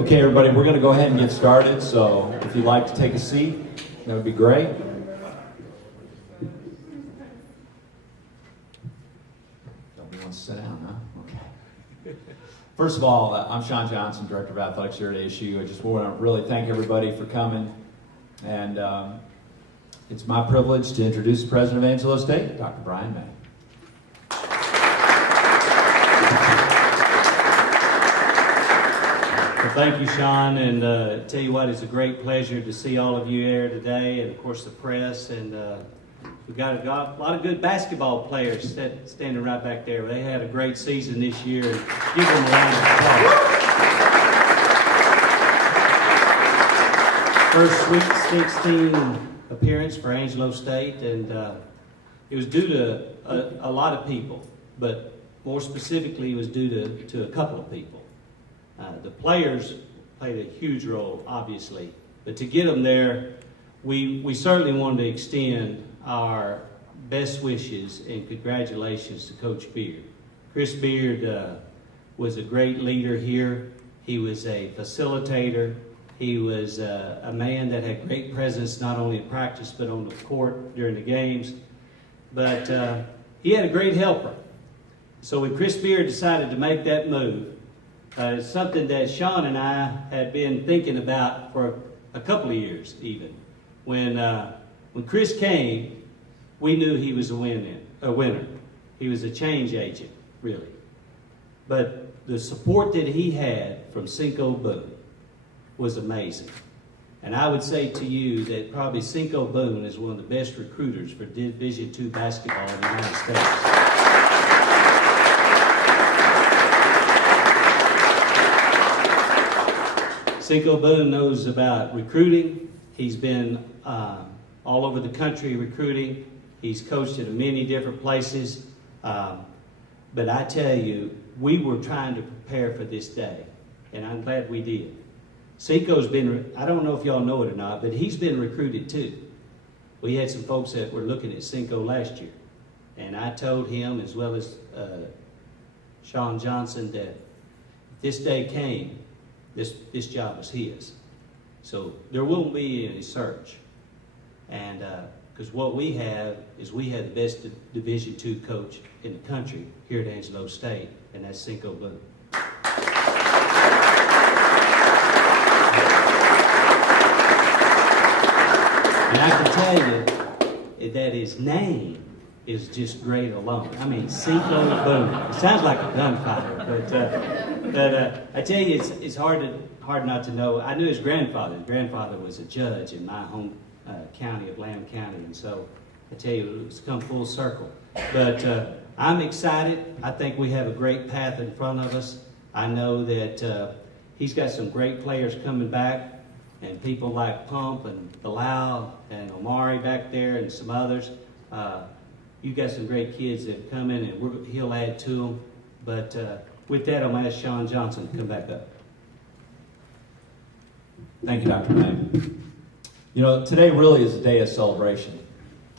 Okay, everybody, we're going to go ahead and get started, so if you'd like to take a seat, that would be great. Nobody wants to sit down, huh? Okay. First of all, I'm Sean Johnson, Director of Athletics here at ASU. I just want to really thank everybody for coming, and it's my privilege to introduce the President of Angelo State, Dr. Brian May. Well, thank you, Sean, and tell you what, it's a great pleasure to see all of you here today, and of course the press, and we've got a lot of good basketball players standing right back there. They had a great season this year, and give them a round of applause. First Sweet 16 appearance for Angelo State, and it was due to a lot of people, but more specifically, it was due to a couple of people. The players played a huge role, obviously, but to get them there, we certainly wanted to extend our best wishes and congratulations to Coach Beard. Chris Beard was a great leader here. He was a facilitator. He was a man that had great presence not only in practice but on the court during the games. But he had a great helper. So when Chris Beard decided to make that move, it's something that Sean and I had been thinking about for a couple of years even. When Chris came, we knew he was a winner. He was a change agent, really. But the support that he had from Cinco Boone was amazing. And I would say to you that probably Cinco Boone is one of the best recruiters for Division II basketball in the United States. Cinco Boone knows about recruiting. He's been all over the country recruiting. He's coached at many different places. But I tell you, we were trying to prepare for this day, and I'm glad we did. Cinco's been, I don't know if y'all know it or not, but he's been recruited too. We had some folks that were looking at Cinco last year, and I told him, as well as Sean Johnson, that if this day came, this job was his. So there won't be any search. And because what we have is we have the best Division II coach in the country here at Angelo State, and that's Cinco Boone. And I can tell you that his name is just great alone. I mean, Cinco Boone. It sounds like a gunfighter, but I tell you, it's hard not to know. I knew his grandfather. His grandfather was a judge in my home county of Lamb County, and so I tell you, it's come full circle. But I'm excited. I think we have a great path in front of us. I know that he's got some great players coming back, and people like Pump and Bilal and Omari back there and some others. You've got some great kids that have come in, and he'll add to them. But with that, I'm going to ask Sean Johnson to come back up. Thank you, Dr. May. You know, today really is a day of celebration.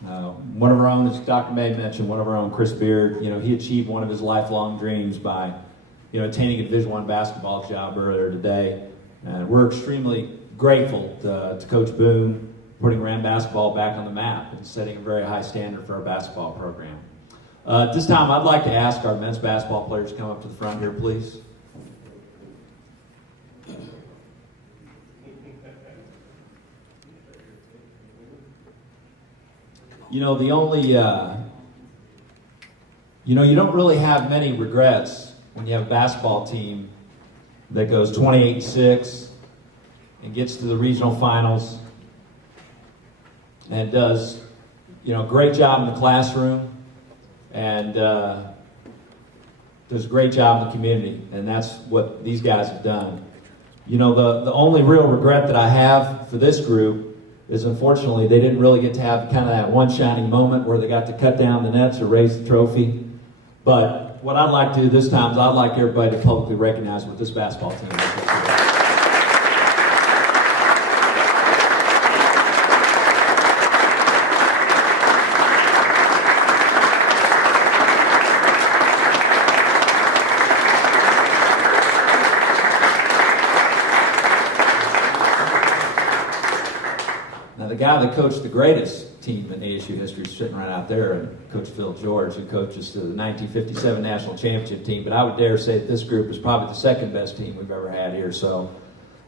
One of our own, as Dr. May mentioned, one of our own, Chris Beard, you know, he achieved one of his lifelong dreams by, you know, attaining a Division I basketball job earlier today. And we're extremely grateful to Coach Boone putting Ram basketball back on the map and setting a very high standard for our basketball program. At this time, I'd like to ask our men's basketball players to come up to the front here, please. You know, the only, you don't really have many regrets when you have a basketball team that goes 28-6 and gets to the regional finals and does, you know, a great job in the classroom and does a great job in the community. And that's what these guys have done. You know, the only real regret that I have for this group is unfortunately they didn't really get to have kind of that one shining moment where they got to cut down the nets or raise the trophy. But what I'd like to do this time is I'd like everybody to publicly recognize what this basketball team is. guy that coached the greatest team in ASU history is sitting right out there, and Coach Phil George, who coaches the 1957 National Championship team. But I would dare say that this group is probably the second best team we've ever had here. So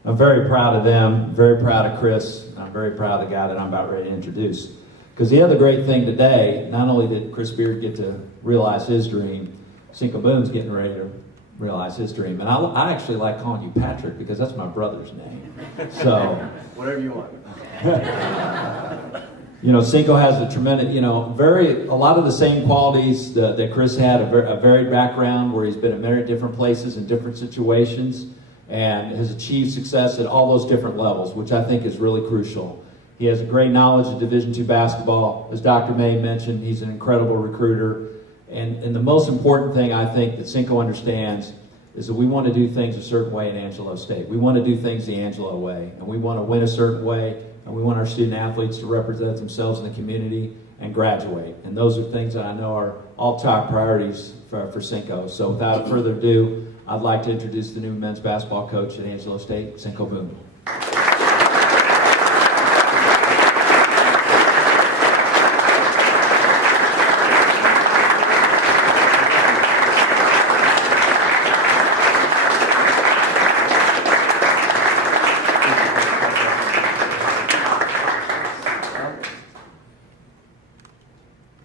I'm very proud of them, very proud of Chris, and I'm very proud of the guy that I'm about ready to introduce. Because the other great thing today, not only did Chris Beard get to realize his dream, Cinco Boone's getting ready to realize his dream. And I actually like calling you Patrick because that's my brother's name. So whatever you want. You know, Cinco has a tremendous, a lot of the same qualities that Chris had, a varied background where he's been at many different places in different situations and has achieved success at all those different levels, which I think is really crucial. He has a great knowledge of Division II basketball. As Dr. May mentioned, he's an incredible recruiter. And the most important thing I think that Cinco understands is that we want to do things a certain way in Angelo State. We want to do things the Angelo way, and we want to win a certain way, and we want our student athletes to represent themselves in the community and graduate. And those are things that I know are all top priorities for Cinco. So without further ado, I'd like to introduce the new men's basketball coach at Angelo State, Cinco Boone.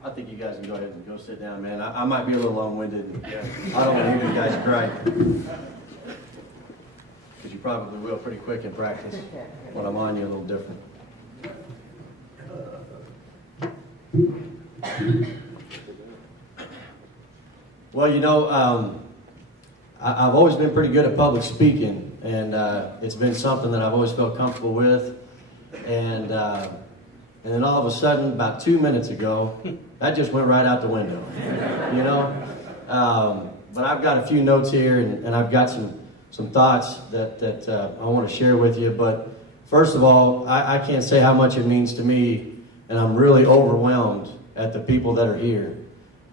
I think you guys can go ahead and go sit down, man. I might be a little long-winded. I don't want to hear you guys cry. Because you probably will pretty quick in practice. When I'm on you, a little different. Well, I've always been pretty good at public speaking, and it's been something that I've always felt comfortable with. And then all of a sudden, about 2 minutes ago, that just went right out the window, But I've got a few notes here, and I've got some thoughts that I want to share with you. But first of all, I can't say how much it means to me, and I'm really overwhelmed at the people that are here.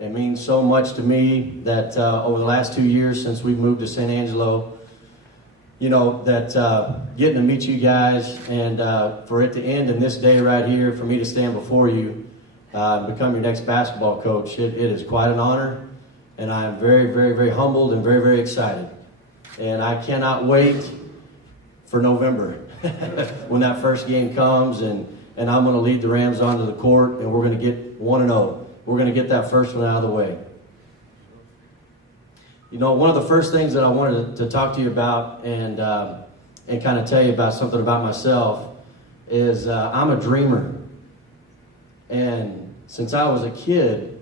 It means so much to me that over the last 2 years since we've moved to San Angelo, that getting to meet you guys and for it to end in this day right here, for me to stand before you and become your next basketball coach, it is quite an honor. And I am very, very, very humbled and very, very excited. And I cannot wait for November when that first game comes and I'm going to lead the Rams onto the court and we're going to get 1-0. We're going to get that first one out of the way. One of the first things that I wanted to talk to you about and kind of tell you about something about myself is I'm a dreamer. And since I was a kid,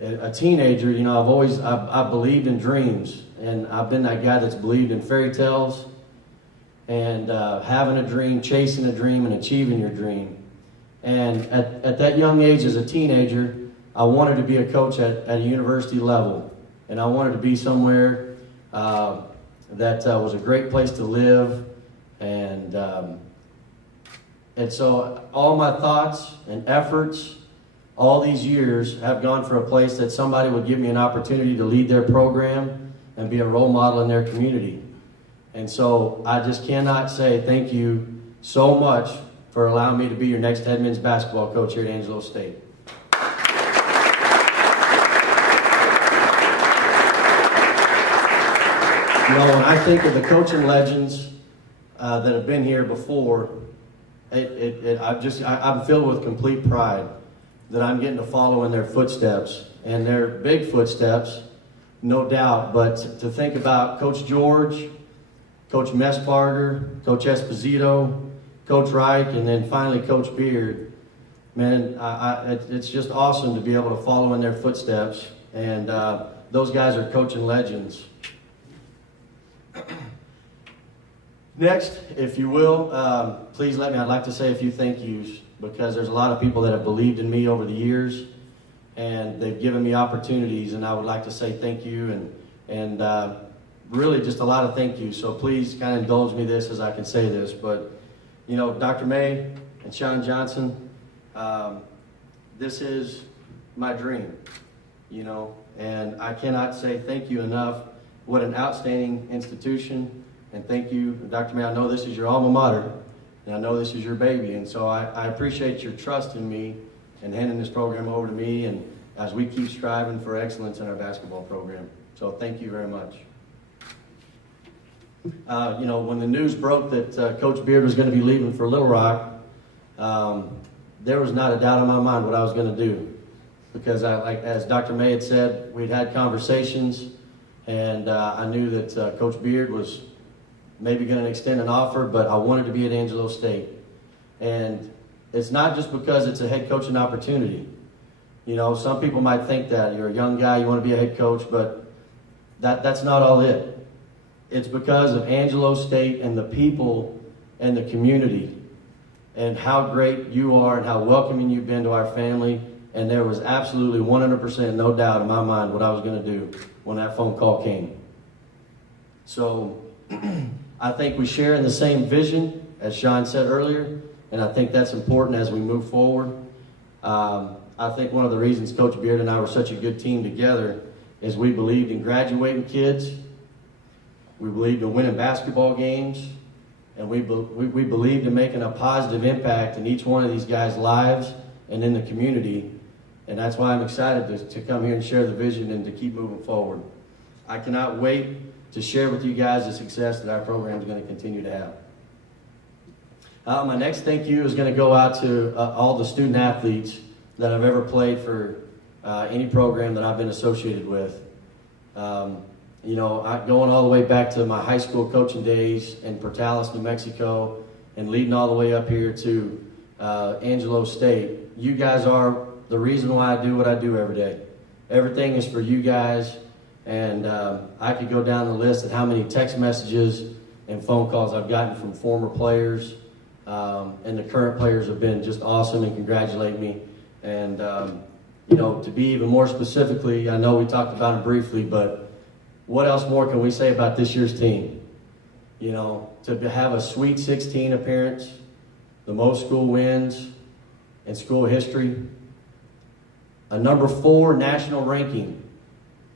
a teenager, I've believed in dreams. And I've been that guy that's believed in fairy tales and having a dream, chasing a dream, and achieving your dream. And at that young age as a teenager, I wanted to be a coach at a university level. And I wanted to be somewhere that was a great place to live. And so all my thoughts and efforts all these years have gone for a place that somebody would give me an opportunity to lead their program and be a role model in their community. And so I just cannot say thank you so much for allowing me to be your next head men's basketball coach here at Angelo State. When I think of the coaching legends that have been here before, I'm filled with complete pride that I'm getting to follow in their footsteps. And they're big footsteps, no doubt, but to think about Coach George, Coach Messbarger, Coach Esposito, Coach Reich, and then finally Coach Beard, man, it's just awesome to be able to follow in their footsteps. And those guys are coaching legends. Next, if you will, please let me, I'd like to say a few thank yous because there's a lot of people that have believed in me over the years and they've given me opportunities, and I would like to say thank you and really just a lot of thank yous. So please kind of indulge me this as I can say this, but Dr. May and Sean Johnson, this is my dream, and I cannot say thank you enough. What an outstanding institution. And thank you, Dr. May. I know this is your alma mater, and I know this is your baby, and so I appreciate your trust in me and handing this program over to me, and as we keep striving for excellence in our basketball program. So thank you very much. When the news broke that Coach Beard was going to be leaving for Little Rock, there was not a doubt in my mind what I was going to do. Because as Dr. May had said, we'd had conversations, and I knew that Coach Beard was maybe going to extend an offer, but I wanted to be at Angelo State. And it's not just because it's a head coaching opportunity. Some people might think that you're a young guy, you want to be a head coach, but that's not all it. It's because of Angelo State and the people and the community and how great you are and how welcoming you've been to our family. And there was absolutely 100% no doubt in my mind what I was going to do when that phone call came. So I think we share in the same vision, as Sean said earlier, and I think that's important as we move forward. I think one of the reasons Coach Beard and I were such a good team together is we believed in graduating kids, we believed in winning basketball games, and we believed in making a positive impact in each one of these guys' lives and in the community. And that's why I'm excited to come here and share the vision and to keep moving forward. I cannot wait to share with you guys the success that our program is going to continue to have. My next thank you is going to go out to all the student athletes that I've ever played for any program that I've been associated with. Going all the way back to my high school coaching days in Portales, New Mexico, and leading all the way up here to Angelo State. You guys are the reason why I do what I do every day. Everything is for you guys, and I could go down the list of how many text messages and phone calls I've gotten from former players, and the current players have been just awesome and congratulate me. And to be even more specifically, I know we talked about it briefly, but what else more can we say about this year's team? To have a Sweet 16 appearance, the most school wins in school history, a number 4 national ranking,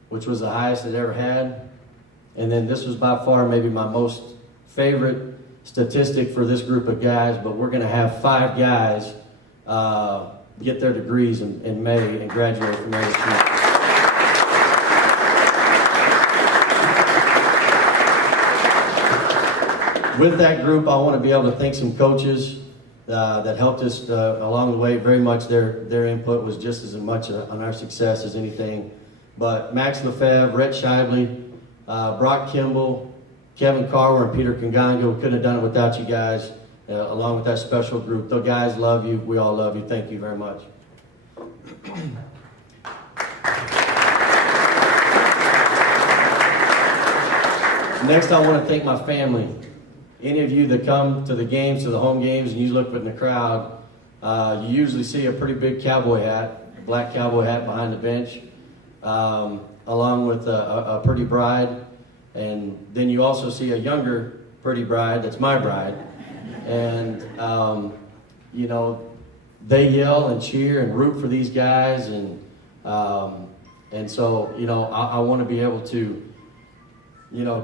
which was the highest it ever had. And then this was by far maybe my most favorite statistic for this group of guys, but we're going to have 5 guys get their degrees in May and graduate from ASU. With that group, I want to be able to thank some coaches that helped us along the way. Very much their input was just as much on our success as anything. But Max Lefebvre, Rhett Shively, Brock Kimball, Kevin Carver, and Peter Kanganga, we couldn't have done it without you guys, along with that special group. The guys love you. We all love you. Thank you very much. Next, I want to thank my family. Any of you that come to the games, to the home games, and you look in the crowd, you usually see a pretty big cowboy hat, a black cowboy hat behind the bench, along with a pretty bride. And then you also see a younger pretty bride, that's my bride. And, they yell and cheer and root for these guys. And so, I want to be able to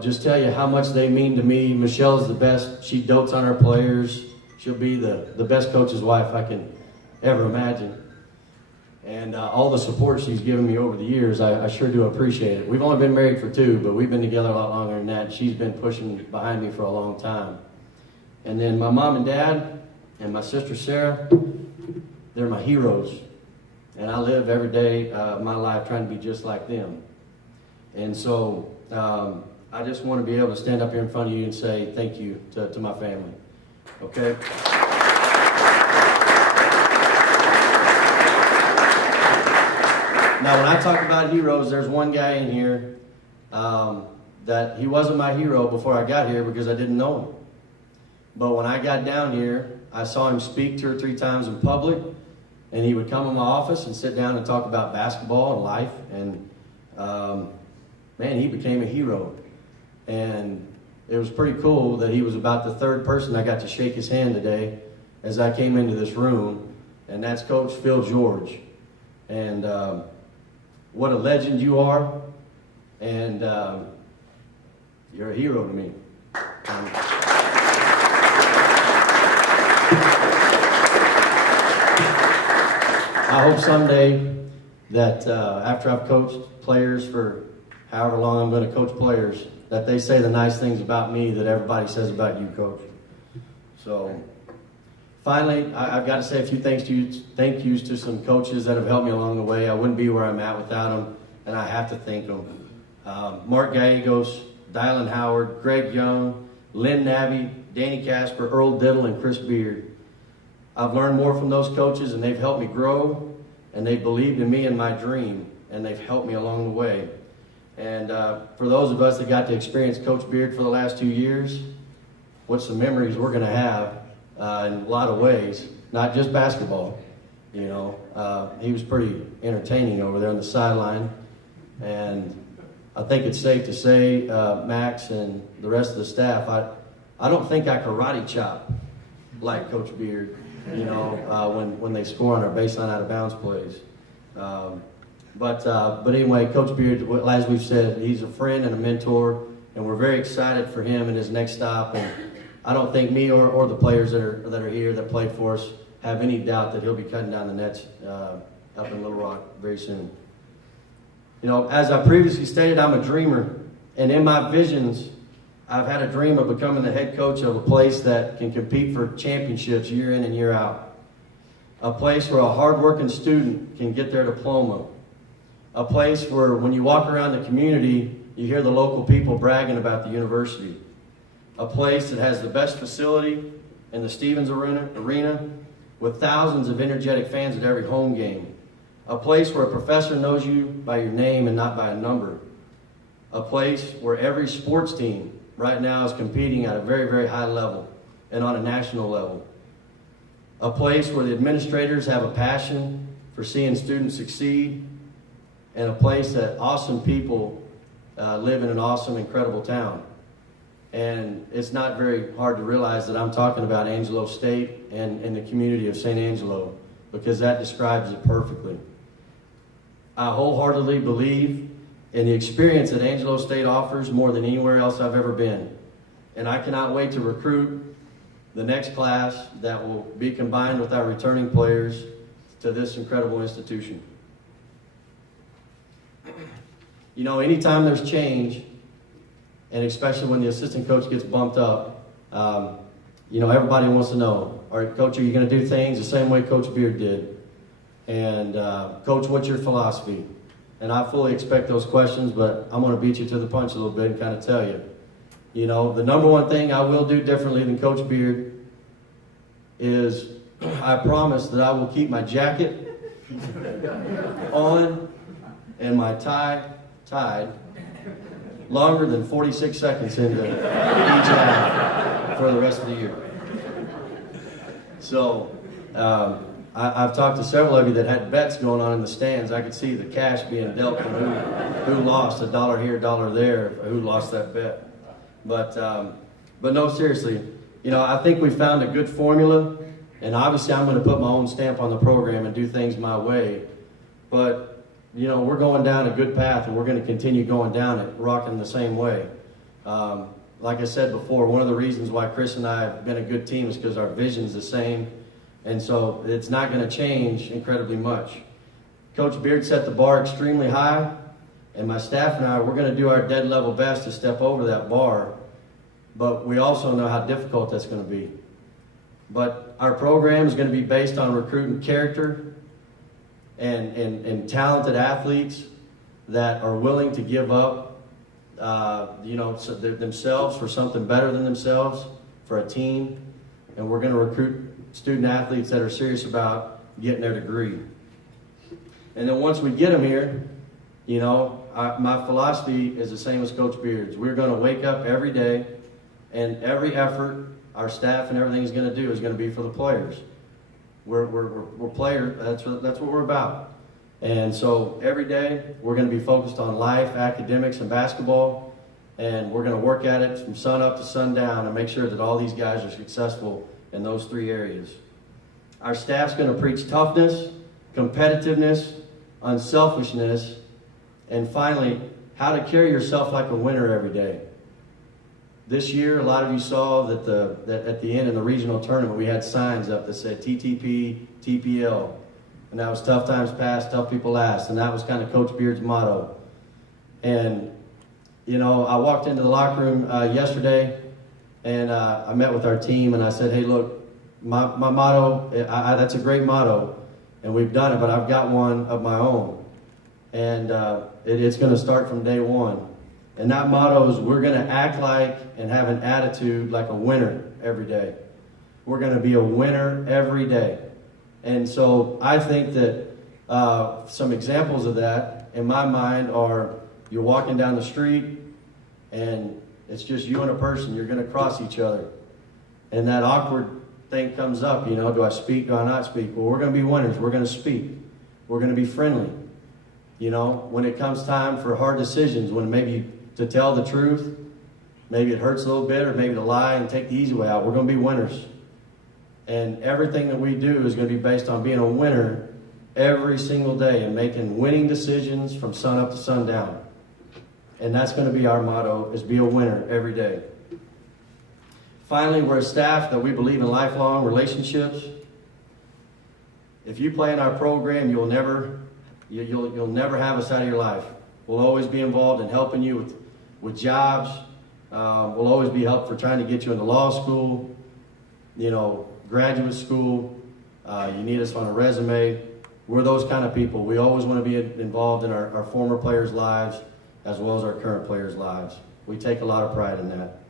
just tell you how much they mean to me. Michelle's the best. She dotes on her players. She'll be the best coach's wife I can ever imagine. And all the support she's given me over the years, I sure do appreciate it. We've only been married for 2, but we've been together a lot longer than that. She's been pushing behind me for a long time. And then my mom and dad and my sister Sarah, they're my heroes. And I live every day of my life trying to be just like them. And so I just want to be able to stand up here in front of you and say thank you to my family. Okay? Now, when I talk about heroes, there's one guy in here that he wasn't my hero before I got here because I didn't know him. But when I got down here, I saw him speak 2 or 3 times in public, and he would come in my office and sit down and talk about basketball and life, and man, he became a hero. And it was pretty cool that he was about the 3rd person I got to shake his hand today as I came into this room, and that's Coach Phil George. And what a legend you are, and you're a hero to me. hope someday that after I've coached players for however long I'm going to coach players, that they say the nice things about me that everybody says about you, Coach. So finally, I've got to say a few thank yous to some coaches that have helped me along the way. I wouldn't be where I'm at without them, and I have to thank them. Mark Gallegos, Dylan Howard, Greg Young, Lynn Navy, Danny Casper, Earl Diddle, and Chris Beard. I've learned more from those coaches, and they've helped me grow, and they believed in me and my dream, and they've helped me along the way. And for those of us that got to experience Coach Beard for the last 2 years, what's some memories we're going to have in a lot of ways, not just basketball. You know, he was pretty entertaining over there on the sideline, and I think it's safe to say, Max and the rest of the staff, I don't think I karate chop like Coach Beard, you know, when they score on our baseline out of bounds plays. But anyway, Coach Beard, as we've said, he's a friend and a mentor, and we're very excited for him and his next stop. And I don't think me or the players that are here that played for us have any doubt that he'll be cutting down the nets up in Little Rock very soon. You know, as I previously stated, I'm a dreamer, and in my visions, I've had a dream of becoming the head coach of a place that can compete for championships year in and year out. A place where a hardworking student can get their diploma. A place where when you walk around the community, you hear the local people bragging about the university. A place that has the best facility in the Stevens Arena with thousands of energetic fans at every home game. A place where a professor knows you by your name and not by a number. A place where every sports team right now is competing at a very, very high level and on a national level. A place where the administrators have a passion for seeing students succeed, and a place that awesome people live in an awesome, incredible town. And it's not very hard to realize that I'm talking about Angelo State and the community of St. Angelo, because that describes it perfectly. I wholeheartedly believe in the experience that Angelo State offers more than anywhere else I've ever been. And I cannot wait to recruit the next class that will be combined with our returning players to this incredible institution. You know, anytime there's change, and especially when the assistant coach gets bumped up, you know, everybody wants to know, all right, Coach, are you going to do things the same way Coach Beard did? And Coach, what's your philosophy? And I fully expect those questions, but I'm going to beat you to the punch a little bit and kind of tell you. You know, the number one thing I will do differently than Coach Beard is I promise that I will keep my jacket on and my tie tied longer than 46 seconds into each half for the rest of the year. So, I've talked to several of you that had bets going on in the stands. I could see the cash being dealt and who lost, $1 here, $1 there, who lost that bet. But no, seriously, you know, I think we found a good formula, and obviously I'm going to put my own stamp on the program and do things my way. But, you know, we're going down a good path, and we're going to continue going down it, rocking the same way. Like I said before, one of the reasons why Chris and I have been a good team is because our vision's the same. And so it's not going to change incredibly much. Coach Beard set the bar extremely high, and my staff and I, we're going to do our dead level best to step over that bar, but we also know how difficult that's going to be. But our program is going to be based on recruiting character and talented athletes that are willing to give up you know, themselves for something better than themselves, for a team, and we're going to recruit student athletes that are serious about getting their degree. And then once we get them here, you know, my philosophy is the same as Coach Beard's. We're going to wake up every day, and every effort our staff and everything is going to do is going to be for the players. We're players. That's what we're about. And so every day we're going to be focused on life, academics, and basketball, and we're going to work at it from sun up to sundown and make sure that all these guys are successful in those three areas. Our staff's going to preach toughness, competitiveness, unselfishness, and finally, how to carry yourself like a winner every day. This year, a lot of you saw that at the end in the regional tournament, we had signs up that said TTP, TPL. And that was tough times past, tough people last. And that was kind of Coach Beard's motto. And, you know, I walked into the locker room yesterday, and I met with our team, and I said, hey, look, my motto, that's a great motto, and we've done it, but I've got one of my own. And it's going to start from day one. And that motto is we're going to act like and have an attitude like a winner every day. We're going to be a winner every day. And so I think that some examples of that in my mind are you're walking down the street and it's just you and a person. You're going to cross each other. And that awkward thing comes up, you know, do I speak, do I not speak? Well, we're going to be winners. We're going to speak. We're going to be friendly. You know, when it comes time for hard decisions, when maybe to tell the truth, maybe it hurts a little bit, or maybe to lie and take the easy way out, we're going to be winners. And everything that we do is going to be based on being a winner every single day and making winning decisions from sun up to sundown. And that's going to be our motto, is be a winner every day. Finally, we're a staff that we believe in lifelong relationships. If you play in our program, you'll never have us out of your life. We'll always be involved in helping you with jobs. We'll always be helped for trying to get you into law school, you know, graduate school. You need us on a resume. We're those kind of people. We always want to be involved in our former players' lives as well as our current players' lives. We take a lot of pride in that.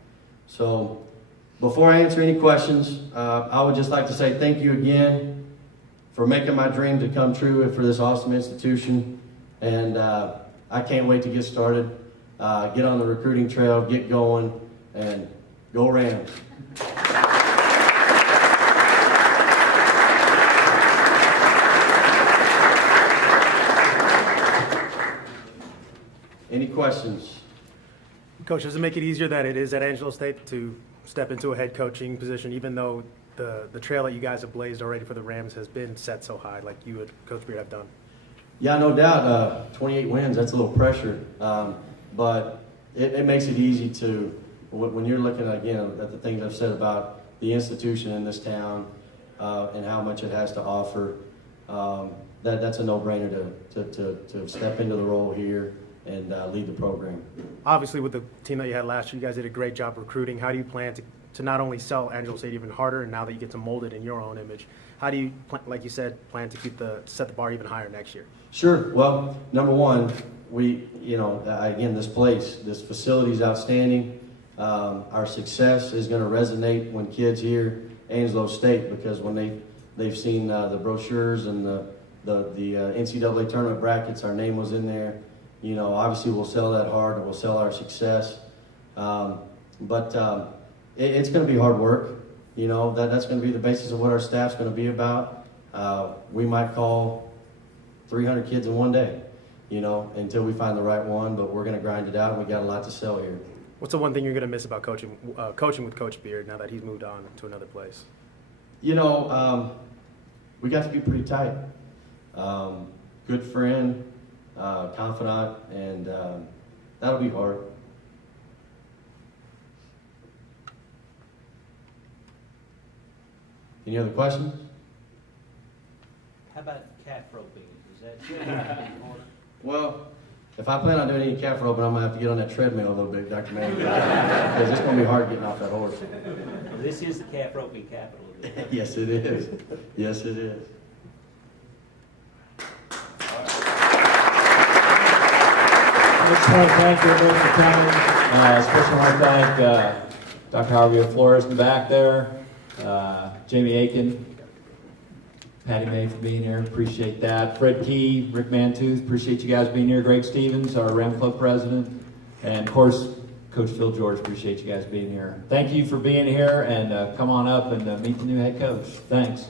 So before I answer any questions, I would just like to say thank you again for making my dream to come true for this awesome institution. And I can't wait to get started, get on the recruiting trail, get going, and go Rams. Any questions? Coach, does it make it easier that it is at Angelo State to step into a head coaching position, even though the trail that you guys have blazed already for the Rams has been set so high, like you and Coach Beard have done? Yeah, no doubt. 28 wins, that's a little pressure. But it makes it easy to, when you're looking, again, at the things I've said about the institution in this town and how much it has to offer, that's a no-brainer to step into the role here and lead the program. Obviously, with the team that you had last year, you guys did a great job recruiting. How do you plan to not only sell Angelo State even harder, and now that you get to mold it in your own image, how do you, like you said, plan to set the bar even higher next year? Sure. Well, number one, again, this facility is outstanding. Our success is going to resonate when kids hear Angelo State, because when they've seen the brochures and the NCAA tournament brackets, our name was in there. You know, obviously we'll sell that hard and we'll sell our success. But it's going to be hard work. You know, that's going to be the basis of what our staff's going to be about. We might call 300 kids in one day, you know, until we find the right one, but we're going to grind it out, and we got a lot to sell here. What's the one thing you're going to miss about coaching with Coach Beard now that he's moved on to another place? You know, we got to be pretty tight. Good friend, confidant, and that'll be hard. Any other questions? How about calf roping? Is that Well, if I plan on doing any calf roping, I'm going to have to get on that treadmill a little bit, Dr. Manning, because it's going to be hard getting off that horse. Well, this is the calf roping capital. Yes, it is. Yes, it is. I just want to thank everyone for coming. Especially want to thank Dr. Howard Flores in the back there, Jamie Aiken, Patty May for being here. Appreciate that. Fred Key, Rick Mantooth, appreciate you guys being here. Greg Stevens, our Ram Club president. And of course, Coach Phil George, appreciate you guys being here. Thank you for being here, and come on up and meet the new head coach. Thanks.